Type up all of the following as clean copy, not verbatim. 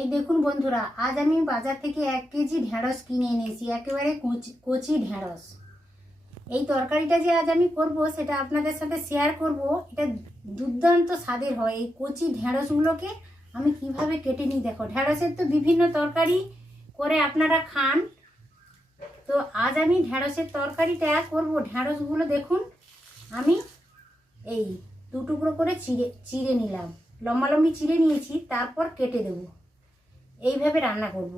এই দেখুন বন্ধুরা, আজ আমি বাজার থেকে 1 কেজি ঢেঁড়স কিনে এনেছি, একেবারে কচি ঢেঁড়স। এই তরকারিটা যে আজ আমি করব সেটা আপনাদের সাথে শেয়ার করব। এটা দুর্দান্ত স্বাদের হয়। এই কচি ঢেঁড়সগুলোকে আমি কিভাবে কেটে নিই দেখো। ঢেঁড়সের তো বিভিন্ন তরকারি করে আপনারা খান, তো আজ আমি ঢেঁড়সের তরকারিটা করব। ঢেঁড়সগুলো দেখুন আমি এই 2 টুকরো করে চিড়ে নিলাম, লম্বালম্বি চিড়ে নিয়েছি, তারপর কেটে দেবো। এইভাবে রান্না করব।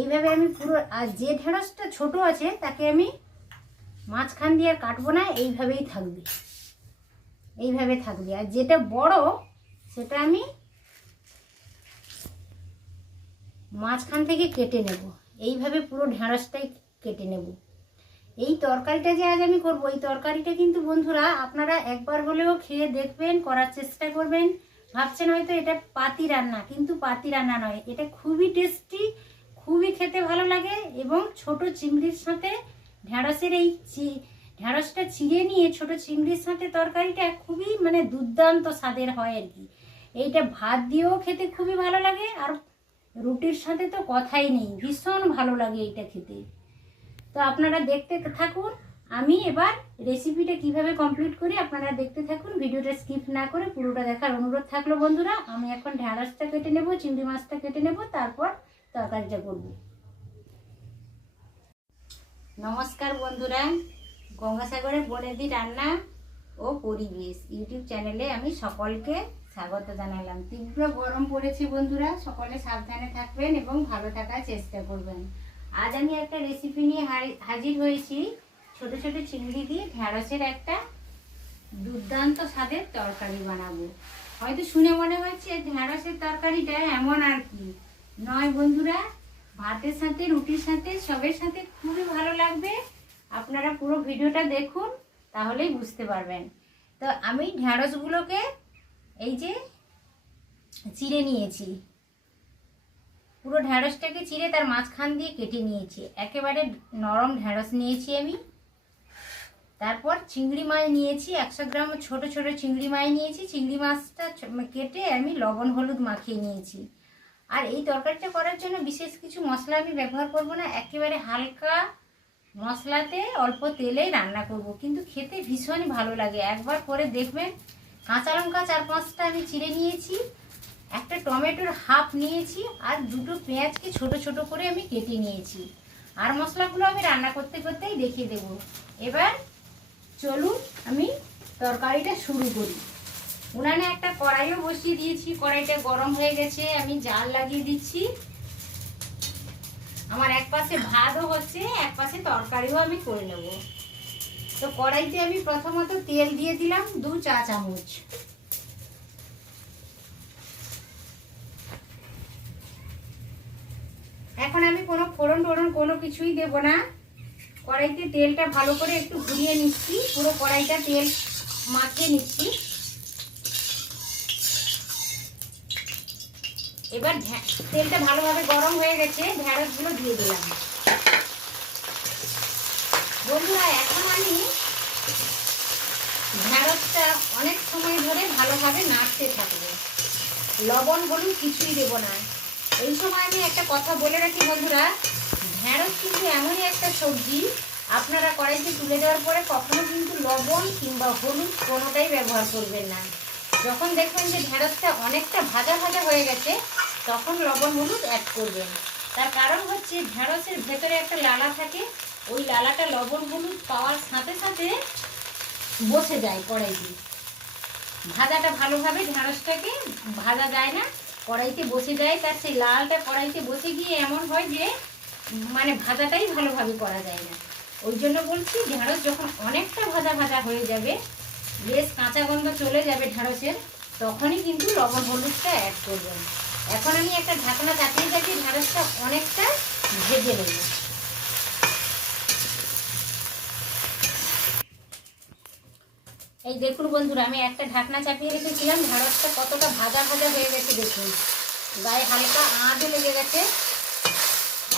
এইভাবে আমি পুরো, আর যে ঢেঁড়সটা ছোট আছে তাকে আমি মাঝখান দিয়ে আর কাটবো না, এইভাবেই থাকবে, এইভাবে থাকবে। আর যেটা বড় সেটা আমি মাঝখান থেকে কেটে নেব। এইভাবে পুরো ঢেঁড়সটাই কেটে নেব। এই তরকারিটা যে আজ আমি করব, এই তরকারিটা কিন্তু বন্ধুরা আপনারা একবার হলেও খেয়ে দেখবেন, করার চেষ্টা করবেন। ভাবছেন হয়তো এটা পাতি রান্না, কিন্তু পাতি রান্না নয়, এটা খুবই টেস্টি, খুবই খেতে ভালো লাগে। এবং ছোট চিংড়ির সাথে ঢেঁড়সের এই ঢেঁড়সটা চিড়ে নিয়ে ছোট চিংড়ির সাথে তরকারিটা খুবই দুর্দান্ত স্বাদের হয় আর কি। এইটা ভাত দিয়েও খেতে খুবই ভালো লাগে, আর রুটির সাথে তো কথাই নেই, ভীষণ ভালো লাগে এইটা খেতে। তো আপনারা দেখতে থাকুন, আমি এবার রেসিপিটা কিভাবে কমপ্লিট করি আপনারা দেখতে থাকুন। ভিডিওটা স্কিপ না করে পুরোটা দেখার অনুরোধ থাকলো বন্ধুরা। আমি এখন ঢেঁড়সটা কেটে নেব, চিংড়ি মাছটা কেটে নেব, তারপর তরকারিটা করব। নমস্কার বন্ধুরা, গঙ্গাসাগরের বনেদি রান্না ও পরিবেশ ইউটিউব চ্যানেলে আমি সকলকে স্বাগত জানালাম। তীব্র গরম পড়েছে বন্ধুরা, সকলে সাবধানে থাকবেন এবং ভালো থাকার চেষ্টা করবেন। আজ আমি একটা রেসিপি নিয়ে হাজির হয়েছি। ছোট ছোট চিংড়ি দিয়ে ঢেঁড়সের একটা দুর্দান্ত স্বাদের তরকারি বানাবো। হয়তো শুনে মনে হচ্ছে ঢেঁড়সের তরকারিটা এমন আর কি নয় বন্ধুরা, ভাতের সাথে, রুটির সাথে, সবের সাথে খুবই ভালো লাগবে। আপনারা পুরো ভিডিওটা দেখুন, তাহলেই বুঝতে পারবেন। তো আমি ঢেঁড়সগুলোকে এই যে চিড়ে নিয়েছি, পুরো ঢেঁড়সটাকে চিড়ে তার মাঝখান দিয়ে কেটে নিয়েছি। একেবারে নরম ঢেঁড়স নিয়েছি আমি। তারপর চিংড়ি মাছ নিয়েছি 100 গ্রাম, ছোট ছোট চিংড়ি মাছ নিয়েছি। চিংড়ি মাছটা কেটে আমি লবণ হলুদ মাখিয়ে নিয়েছি। আর এই তরকারিটা করার জন্য বিশেষ কিছু মশলা আমি ব্যবহার করব না, একেবারে হালকা মশলাতে অল্প তেলেই রান্না করব, কিন্তু খেতে ভীষণই ভালো লাগে। একবার করে দেখবেন। কাঁচা লঙ্কা 4-5টা আমি চিড়ে নিয়েছি, একটা টমেটোর হাফ নিয়েছি, আর 2টো পেঁয়াজকে ছোট ছোট করে আমি কেটে নিয়েছি। আর মশলাগুলো আমি রান্না করতে করতেই দেখিয়ে দেব। এবার চলুন আমি তরকারিটা শুরু করি। উনানে একটা কড়াইও বসিয়ে দিয়েছি, কড়াইটা গরম হয়ে গেছে, আমি জাল লাগিয়ে দিচ্ছি। আমার এক পাশে ভাতও হচ্ছে, এক পাশে তরকারিও আমি করে নেব। তো কড়াইতে আমি প্রথমত তেল দিয়ে দিলাম 2 চা চামচ। এখন আমি কোনো ফোড়ন টোড়ন কোনো কিছুই দেব না। কড়াইতে তেলটা ভালো করে একটু ঘুরিয়ে নিচ্ছি, পুরো কড়াইটা তেল মাখিয়ে নিচ্ছি। এবার তেলটা ভালোভাবে গরম হয়ে গেছে, ঢেঁড়সগুলো দিয়ে দিলাম। বন্ধুরা, এখন আমি ঢেঁড়সটা অনেক সময় ধরে ভালোভাবে নাড়তে থাকবো, লবণ হলুদ কিছুই দেব না। এই সময় আমি একটা কথা বলে রাখি বন্ধুরা, ঢেঁড়স কিন্তু এমনই একটা সবজি, আপনারা কড়াইতে তুলে দেওয়ার পরে কখনো কিন্তু লবণ কিংবা হলুদ কোনোটাই ব্যবহার করবেন না। যখন দেখবেন যে ঢেঁড়সটা অনেকটা ভাজা ভাজা হয়ে গেছে, তখন লবণ হলুদ অ্যাড করবেন। তার কারণ হচ্ছে ঢেঁড়সের ভেতরে একটা লালা থাকে, ওই লালাটা লবণ হলুদ পাওয়ার সাথে সাথে বসে যায় কড়াইতে। ভাজাটা ভালোভাবে ঢেঁড়সটাকে ভাজা যায় না, কড়াইতে বসে যায়, তার সেই লালটা কড়াইতে বসে গিয়ে এমন হয় যে ভাজাটাই ভালোভাবে করা যায় না। ওই জন্য বলছি, ঢেঁড়স যখন অনেকটা ভাজা ভাজা হয়ে যাবে, বেশ কাঁচা গন্ধ চলে যাবে ঢেঁড়সের, তখনই কিন্তু লবণ হলুদটা অ্যাড করবেন। এখন আমি একটা ঢাকনা চাপিয়ে চাপিয়ে ঢেঁড়সটা অনেকটা ভেজে নেব। এই দেখুন বন্ধুরা, আমি একটা ঢাকনা চাপিয়ে রেখেছিলাম, ঢেঁড়সটা কতটা ভাজা ভাজা হয়ে গেছে দেখুন। গায়ে হালকা আঁচও লেগে গেছে,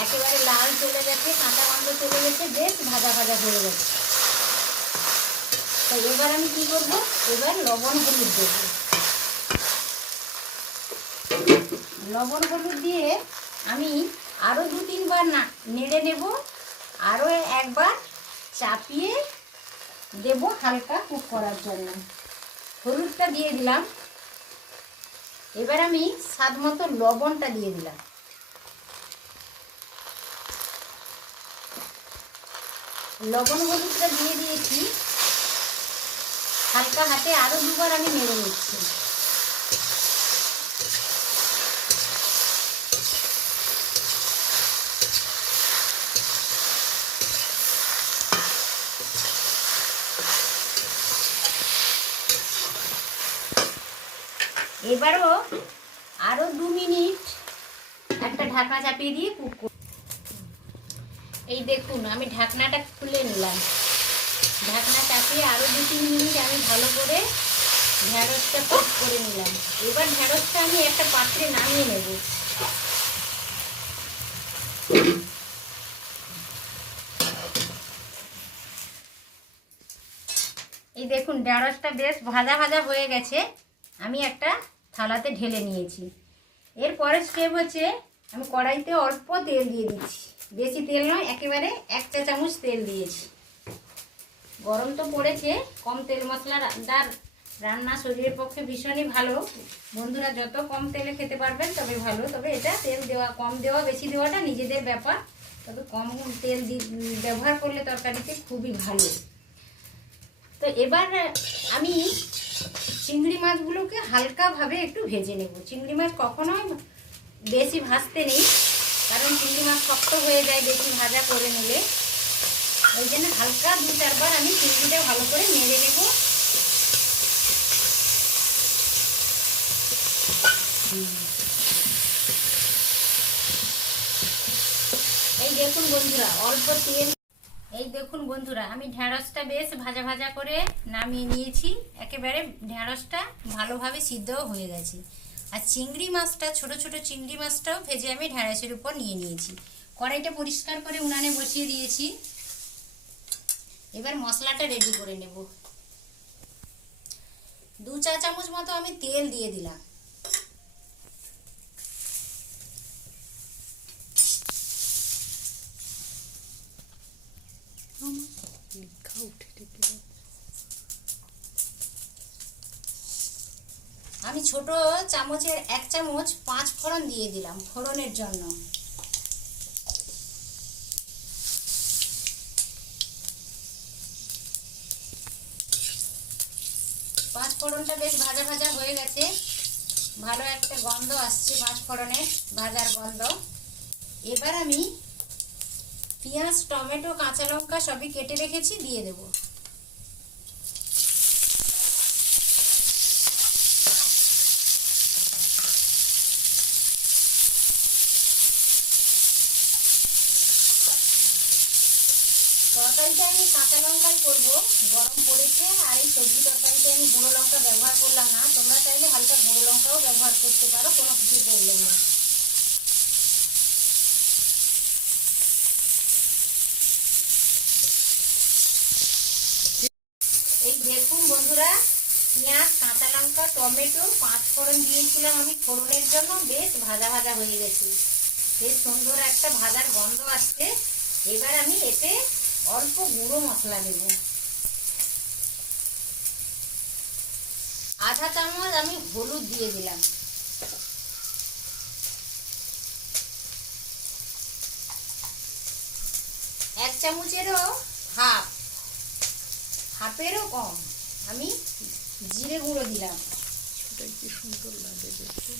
একেবারে লাল চলে গেছে, কাঁচা গন্ধ চলে গেছে, বেশ ভাজা ভাজা হয়ে গেছে। তো এবার আমি কি করব, এবার লবণ হলুদ দেবো। লবণ হলুদ দিয়ে আমি আরও 2-3 বার নেড়ে নেব, আরও একবার চাপিয়ে দেব হালকা কুক করার জন্য। হলুদটা দিয়ে দিলাম। এবার আমি স্বাদ মতো লবণটা দিয়ে দিলাম। লবণ হলুদটা দিয়ে দিয়েছি, হালকা হাতে আরও 2 বার আমি নেড়ে নিচ্ছি। এবারও আরও 2 মিনিট একটা ঢাকনা চাপিয়ে দিয়ে কুক করব। এই দেখুন আমি ঢাকনাটা খুলে নিলাম। ঢাকনা চাপিয়ে আরও 2-3 মিনিট আমি ভালো করে ঢ্যাঁড়সটা কুক করে নিলাম। এবার ঢ্যাঁড়সটা আমি একটা পাত্রে নামিয়ে নেব। এই দেখুন ঢ্যাঁড়সটা বেশ ভাজা ভাজা হয়ে গেছে, আমি একটা থালাতে ঢেলে নিয়েছি। এরপরের স্টেপ হচ্ছে আমি কড়াইতে অল্প তেল দিয়ে দিচ্ছি, বেশি তেল নয়, একেবারে 1 চা চামচ তেল দিয়েছি। গরম তো পড়েছে, কম তেল মশলা রান্না শরীরের পক্ষে ভীষণই ভালো। বন্ধুরা যত কম তেলে খেতে পারবেন তবে ভালো, তবে এটা তেল দেওয়া কম দেওয়া বেশি দেওয়াটা নিজেদের ব্যাপার, তবে কম তেল ব্যবহার করলে তরকারিতে খুবই ভালো। তো এবার আমি চিংড়ি মাছগুলোকে হালকাভাবে একটু ভেজে নেব। চিংড়ি মাছ কখনোই বেশি ভাজতে নেই, কারণ চিংড়ি মাছ শক্ত হয়ে যায় বেশি ভাজা করে নিলে। ওই জন্য হালকা 2-4 বার আমি চিংড়িটা ভালো করে নেড়ে নেব। এই দেখুন বন্ধুরা অল্প তেল। এই দেখুন বন্ধুরা আমি ঢ্যাঁড়সটা বেশ ভাজা ভাজা করে নামিয়ে নিয়েছি, একেবারে ঢ্যাঁড়সটা ভালোভাবে সিদ্ধও হয়ে গেছে। আর চিংড়ি মাছটা, ছোট ছোট চিংড়ি মাছটাও ভেজে আমি ঢ্যাঁড়সের উপর নিয়ে নিয়েছি। কড়াইটা পরিষ্কার করে উনানে বসিয়ে দিয়েছি। এবার মশলাটা রেডি করে নেব। 2 চা চামচ মতো আমি তেল দিয়ে দিলাম। আমি ছোট চামচের 1 চামচ 5 ফোড়ন দিয়ে দিলাম ফোড়নের জন্য। পাঁচ ফোড়নটা বেশ ভাজা ভাজা হয়ে গেছে, ভালো একটা গন্ধ আসছে 5 ফোড়নের ভাজার গন্ধ। এবার আমি পেঁয়াজ, টমেটো, কাঁচা লঙ্কা সবই কেটে রেখেছি দিয়ে দেব। তরকারিটা আমি কাঁচা লঙ্কাই করব, গরম পড়েছে, আর এই সবজি তরকারিতে আমি গুঁড়ো লঙ্কা ব্যবহার করলাম না। তোমরা চাইলে হালকা গুঁড়ো লঙ্কাও ব্যবহার করতে পারো, কোনো কিছু প্রবলেম নেই। এই দেখুন বন্ধুরা পেঁয়াজ, কাঁচা লঙ্কা, টমেটো, 5 ফোড়ন দিয়েছিলাম আমি ফোড়নের জন্য, বেশ ভাজা ভাজা হয়ে গেছে, বেশ সুন্দর একটা ভাজার গন্ধ আসছে। এবার আমি এতে অল্প গুঁড়ো মশলা দেব। আধা চামচ আমি হলুদ দিয়ে দিলাম। এক চামচেরও হাফেরও কম আমি জিরে গুঁড়ো দিলাম। কি সুন্দর লাগে দেখতে।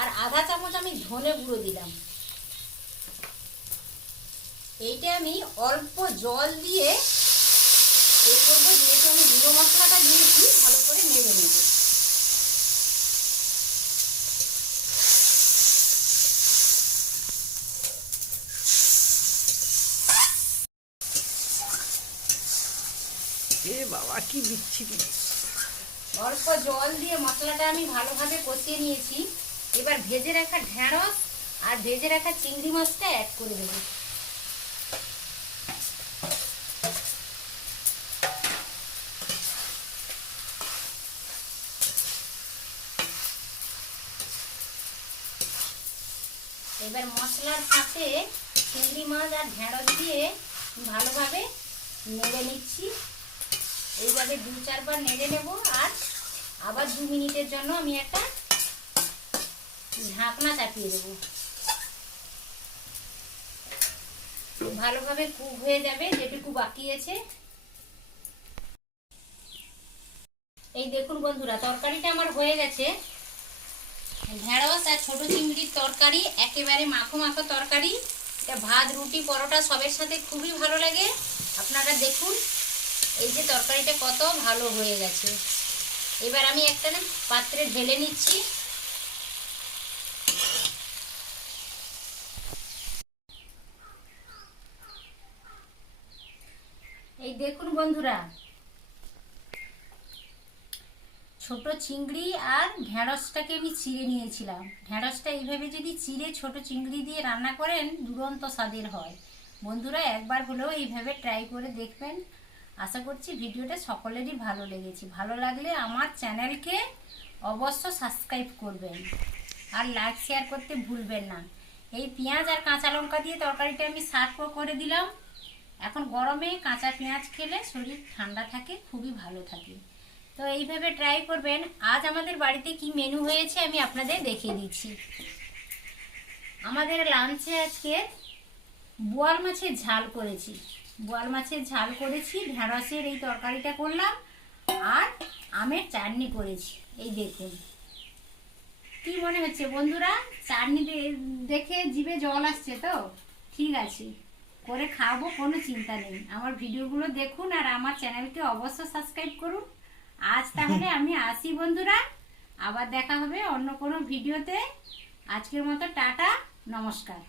আর আধা চামচ আমি ধনে গুঁড়ো দিলাম। এইটা আমি অল্প জল দিয়ে এই করবো, যেহেতু আমি গুঁড়ো মশলাটা দিয়েছি, ভালো করে নেড়ে নেব। এ বাবা কি বিচ্ছিরি। অল্প জল দিয়ে মশলাটা আমি ভালোভাবে কষিয়ে নিয়েছি। এবার ভেজে রাখা ঢ্যাঁড়স আর ভেজে রাখা চিংড়ি মাছটা অ্যাড করে দেবো। এবার মশলার সাথে চিংড়ি মাছ আর ঢেঁড়স দিয়ে ভালোভাবে নেড়ে নিচ্ছি। এইভাবে 2-4 বার নেড়ে নেব। আর আবার 2 মিনিটের জন্য আমি একটা ঢাকনা চাপিয়ে দেবো। ভালোভাবে কুক হয়ে যাবে যেটুকু বাকি আছে। এই দেখুন বন্ধুরা, তরকারিটা আমার হয়ে গেছে। ঢেঁড়স আর ছোট চিংড়ির তরকারি একেবারে মাখো মাখো তরকারি। এটা ভাত, রুটি, পরোটা সবের সাথে খুবই ভালো লাগে। আপনারা দেখুন এই যে তরকারিটা কত ভালো হয়ে গেছে। এবার আমি একটা পাত্রে ঢেলে নিচ্ছি। এই দেখুন বন্ধুরা, ছোট চিংড়ি আর ঢেঁড়সটাকে আমি চিড়ে নিয়েছিলাম। ঢেঁড়সটা এইভাবে যদি চিড়ে ছোট চিংড়ি দিয়ে রান্না করেন দুরন্ত স্বাদের হয়। বন্ধুরা একবার হলেও এইভাবে ট্রাই করে দেখবেন। আশা করছি ভিডিওটা সকলেরই ভালো লেগেছে। ভালো লাগলে আমার চ্যানেলকে অবশ্য সাবস্ক্রাইব করবেন আর লাইক শেয়ার করতে ভুলবেন না। এই পেঁয়াজ আর কাঁচা লঙ্কা দিয়ে তরকারিটা আমি সার্ভ করে দিলাম। এখন গরমে কাঁচা পেঁয়াজ খেলে শরীর ঠান্ডা থাকে, খুবই ভালো থাকে। তো এইভাবে ট্রাই করবেন। আজ আমাদের বাড়িতে কি মেনু হয়েছে আমি আপনাদের দেখিয়ে দিচ্ছি। আমাদের লাঞ্চে আজকে বোয়াল মাছের ঝাল করেছি। বোয়াল মাছের ঝাল করেছি, ঢেঁড়সের এই তরকারিটা করলাম আর আমের চাটনি করেছি। এই দেখুন, কি মনে হচ্ছে বন্ধুরা? চাটনি দেখে জিভে জল আসছে তো? ঠিক আছে, করে খাবো, কোনো চিন্তা নেই। আমার ভিডিওগুলো দেখুন আর আমার চ্যানেলকে অবশ্য সাবস্ক্রাইব করুন। আজ তাহলে আমি আসি বন্ধুরা, আবার দেখা হবে অন্য কোনো ভিডিওতে। আজকের মতো টাটা, নমস্কার।